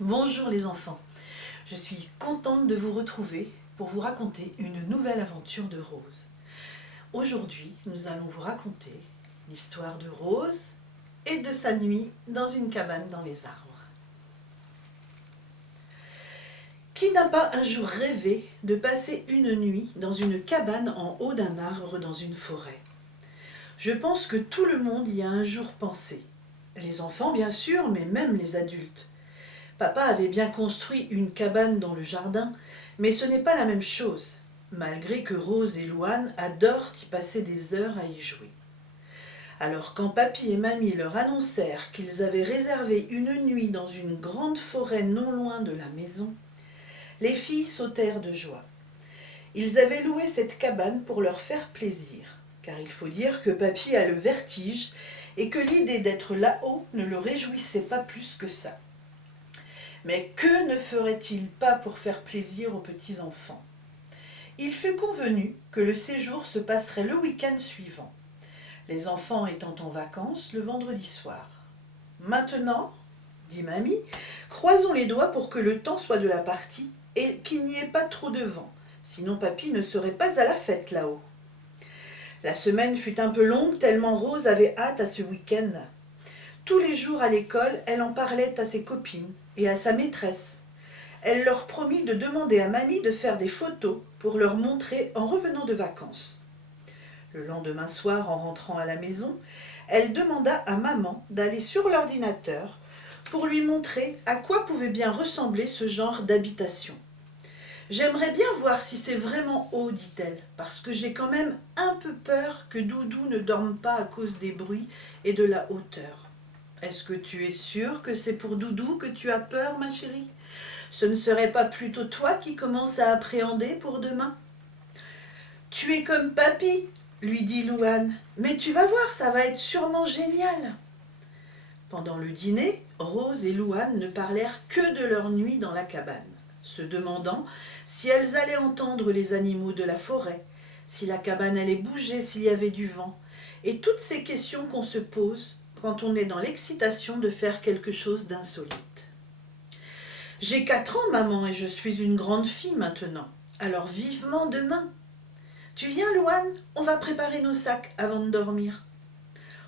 Bonjour les enfants, je suis contente de vous retrouver pour vous raconter une nouvelle aventure de Rose. Aujourd'hui, nous allons vous raconter l'histoire de Rose et de sa nuit dans une cabane dans les arbres. Qui n'a pas un jour rêvé de passer une nuit dans une cabane en haut d'un arbre dans une forêt? Je pense que tout le monde y a un jour pensé. Les enfants bien sûr, mais même les adultes. Papa avait bien construit une cabane dans le jardin, mais ce n'est pas la même chose, malgré que Rose et Louane adorent y passer des heures à y jouer. Alors quand Papy et Mamie leur annoncèrent qu'ils avaient réservé une nuit dans une grande forêt non loin de la maison, les filles sautèrent de joie. Ils avaient loué cette cabane pour leur faire plaisir, car il faut dire que Papy a le vertige et que l'idée d'être là-haut ne le réjouissait pas plus que ça. Mais que ne ferait-il pas pour faire plaisir aux petits-enfants? Il fut convenu que le séjour se passerait le week-end suivant, les enfants étant en vacances le vendredi soir. Maintenant, dit Mamie, croisons les doigts pour que le temps soit de la partie et qu'il n'y ait pas trop de vent, sinon Papy ne serait pas à la fête là-haut. La semaine fut un peu longue tellement Rose avait hâte à ce week-end. Tous les jours à l'école, elle en parlait à ses copines et à sa maîtresse. Elle leur promit de demander à Mamie de faire des photos pour leur montrer en revenant de vacances. Le lendemain soir, en rentrant à la maison, elle demanda à maman d'aller sur l'ordinateur pour lui montrer à quoi pouvait bien ressembler ce genre d'habitation. J'aimerais bien voir si c'est vraiment haut, dit-elle, parce que j'ai quand même un peu peur que Doudou ne dorme pas à cause des bruits et de la hauteur. Est-ce que tu es sûre que c'est pour Doudou que tu as peur, ma chérie? Ce ne serait pas plutôt toi qui commences à appréhender pour demain? Tu es comme papy, lui dit Louane, mais tu vas voir, ça va être sûrement génial. Pendant le dîner, Rose et Louane ne parlèrent que de leur nuit dans la cabane, se demandant si elles allaient entendre les animaux de la forêt, si la cabane allait bouger s'il y avait du vent, et toutes ces questions qu'on se pose quand on est dans l'excitation de faire quelque chose d'insolite. J'ai 4 ans, maman, et je suis une grande fille maintenant. Alors vivement demain. Tu viens, Louane? On va préparer nos sacs avant de dormir.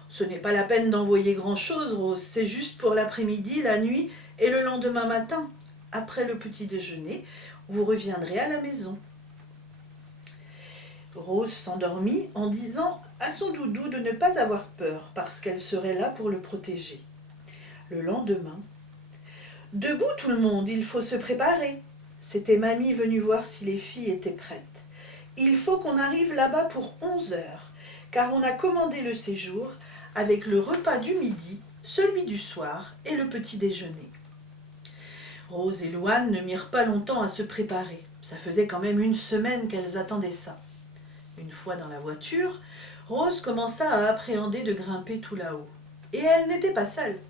Ce n'est pas la peine d'envoyer grand-chose, Rose. C'est juste pour l'après-midi, la nuit et le lendemain matin. Après le petit déjeuner, vous reviendrez à la maison. Rose s'endormit en disant à son doudou de ne pas avoir peur parce qu'elle serait là pour le protéger. Le lendemain, debout tout le monde, il faut se préparer. C'était Mamie venue voir si les filles étaient prêtes. Il faut qu'on arrive là-bas pour 11 heures, car on a commandé le séjour avec le repas du midi, celui du soir et le petit déjeuner. Rose et Louane ne mirent pas longtemps à se préparer. Ça faisait quand même une semaine qu'elles attendaient ça. Une fois dans la voiture, Rose commença à appréhender de grimper tout là-haut. Et elle n'était pas seule.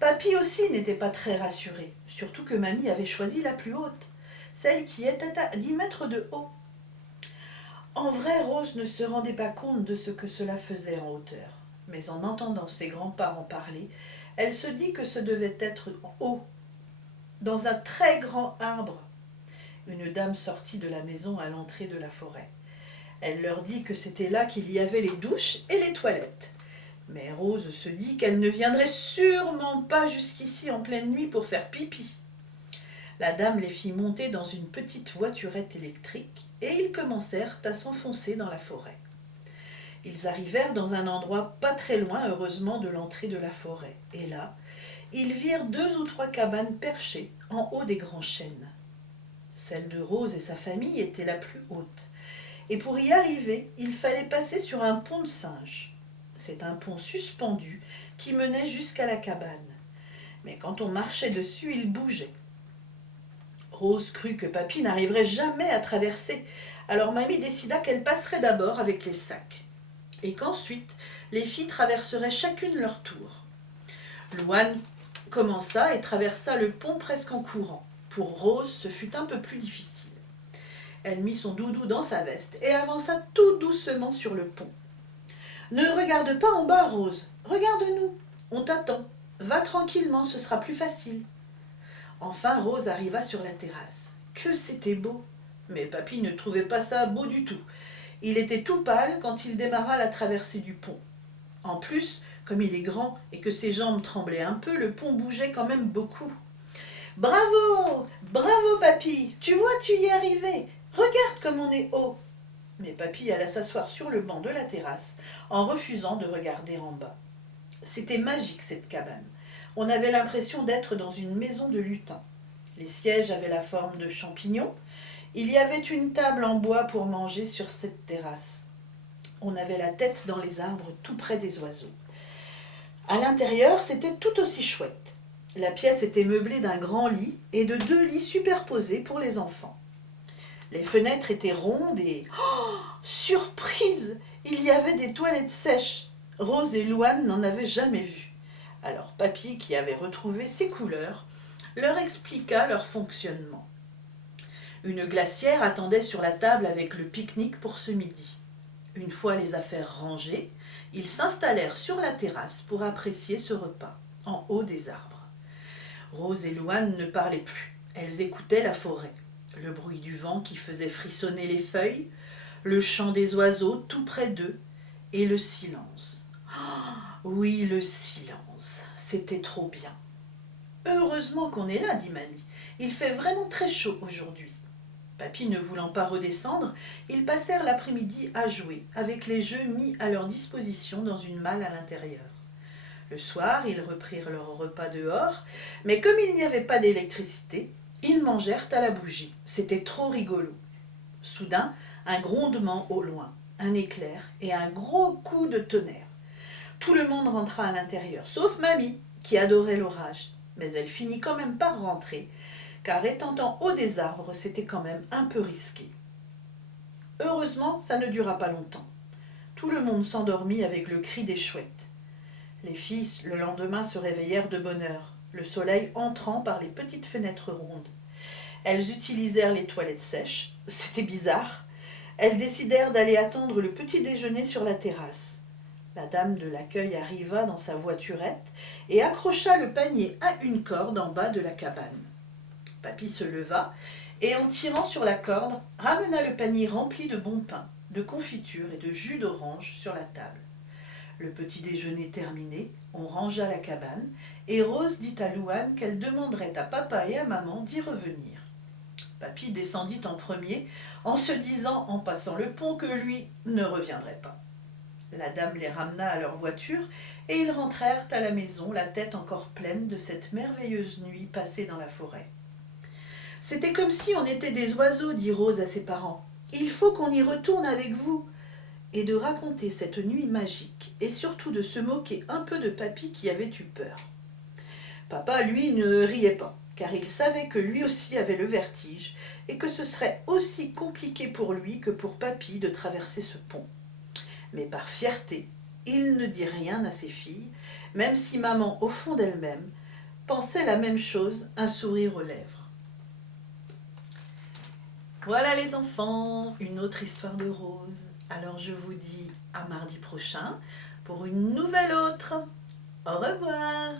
Papy aussi n'était pas très rassuré, surtout que Mamie avait choisi la plus haute, celle qui était à 10 mètres de haut. En vrai, Rose ne se rendait pas compte de ce que cela faisait en hauteur, mais en entendant ses grands-parents parler, elle se dit que ce devait être haut, dans un très grand arbre. Une dame sortit de la maison à l'entrée de la forêt. Elle leur dit que c'était là qu'il y avait les douches et les toilettes. Mais Rose se dit qu'elle ne viendrait sûrement pas jusqu'ici en pleine nuit pour faire pipi. La dame les fit monter dans une petite voiturette électrique et ils commencèrent à s'enfoncer dans la forêt. Ils arrivèrent dans un endroit pas très loin, heureusement, de l'entrée de la forêt. Et là, ils virent 2 ou 3 cabanes perchées en haut des grands chênes. Celle de Rose et sa famille était la plus haute. Et pour y arriver, il fallait passer sur un pont de singe. C'est un pont suspendu qui menait jusqu'à la cabane. Mais quand on marchait dessus, il bougeait. Rose crut que Papy n'arriverait jamais à traverser, alors Mamie décida qu'elle passerait d'abord avec les sacs, et qu'ensuite les filles traverseraient chacune leur tour. Louane commença et traversa le pont presque en courant. Pour Rose, ce fut un peu plus difficile. Elle mit son doudou dans sa veste et avança tout doucement sur le pont. « Ne regarde pas en bas, Rose, regarde-nous, on t'attend. Va tranquillement, ce sera plus facile. » Enfin Rose arriva sur la terrasse. Que c'était beau! Mais Papy ne trouvait pas ça beau du tout. Il était tout pâle quand il démarra la traversée du pont. En plus, comme il est grand et que ses jambes tremblaient un peu, le pont bougeait quand même beaucoup. Bravo! Bravo, Papy! Tu vois, tu y es arrivé. Regarde comme on est haut. Mais Papy alla s'asseoir sur le banc de la terrasse en refusant de regarder en bas. C'était magique cette cabane. On avait l'impression d'être dans une maison de lutin. Les sièges avaient la forme de champignons. Il y avait une table en bois pour manger sur cette terrasse. On avait la tête dans les arbres tout près des oiseaux. À l'intérieur, c'était tout aussi chouette. La pièce était meublée d'un grand lit et de 2 lits superposés pour les enfants. Les fenêtres étaient rondes et... Oh, surprise! Il y avait des toilettes sèches. Rose et Louane n'en avaient jamais vu. Alors Papy, qui avait retrouvé ses couleurs, leur expliqua leur fonctionnement. Une glacière attendait sur la table avec le pique-nique pour ce midi. Une fois les affaires rangées, ils s'installèrent sur la terrasse pour apprécier ce repas, en haut des arbres. Rose et Louane ne parlaient plus. Elles écoutaient la forêt, le bruit du vent qui faisait frissonner les feuilles, le chant des oiseaux tout près d'eux et le silence. Oh, oui, le silence, c'était trop bien. Heureusement qu'on est là, dit Mamie. Il fait vraiment très chaud aujourd'hui. Papy ne voulant pas redescendre, ils passèrent l'après-midi à jouer, avec les jeux mis à leur disposition dans une malle à l'intérieur. Le soir, ils reprirent leur repas dehors, mais comme il n'y avait pas d'électricité, ils mangèrent à la bougie. C'était trop rigolo. Soudain, un grondement au loin, un éclair et un gros coup de tonnerre. Tout le monde rentra à l'intérieur, sauf Mamie, qui adorait l'orage. Mais elle finit quand même par rentrer, car étant en haut des arbres, c'était quand même un peu risqué. Heureusement, ça ne dura pas longtemps. Tout le monde s'endormit avec le cri des chouettes. Les filles, le lendemain, se réveillèrent de bonne heure, le soleil entrant par les petites fenêtres rondes. Elles utilisèrent les toilettes sèches. C'était bizarre. Elles décidèrent d'aller attendre le petit déjeuner sur la terrasse. La dame de l'accueil arriva dans sa voiturette et accrocha le panier à une corde en bas de la cabane. Papy se leva et, en tirant sur la corde, ramena le panier rempli de bons pains, de confitures et de jus d'orange sur la table. Le petit déjeuner terminé, on rangea la cabane et Rose dit à Louane qu'elle demanderait à papa et à maman d'y revenir. Papy descendit en premier en se disant en passant le pont que lui ne reviendrait pas. La dame les ramena à leur voiture et ils rentrèrent à la maison, la tête encore pleine de cette merveilleuse nuit passée dans la forêt. C'était comme si on était des oiseaux, dit Rose à ses parents. Il faut qu'on y retourne avec vous. Et de raconter cette nuit magique et surtout de se moquer un peu de Papy qui avait eu peur. Papa, lui, ne riait pas, car il savait que lui aussi avait le vertige et que ce serait aussi compliqué pour lui que pour Papy de traverser ce pont. Mais par fierté, il ne dit rien à ses filles, même si maman, au fond d'elle-même, pensait la même chose, un sourire aux lèvres. Voilà les enfants, une autre histoire de Rose. Alors je vous dis à mardi prochain pour une nouvelle autre. Au revoir.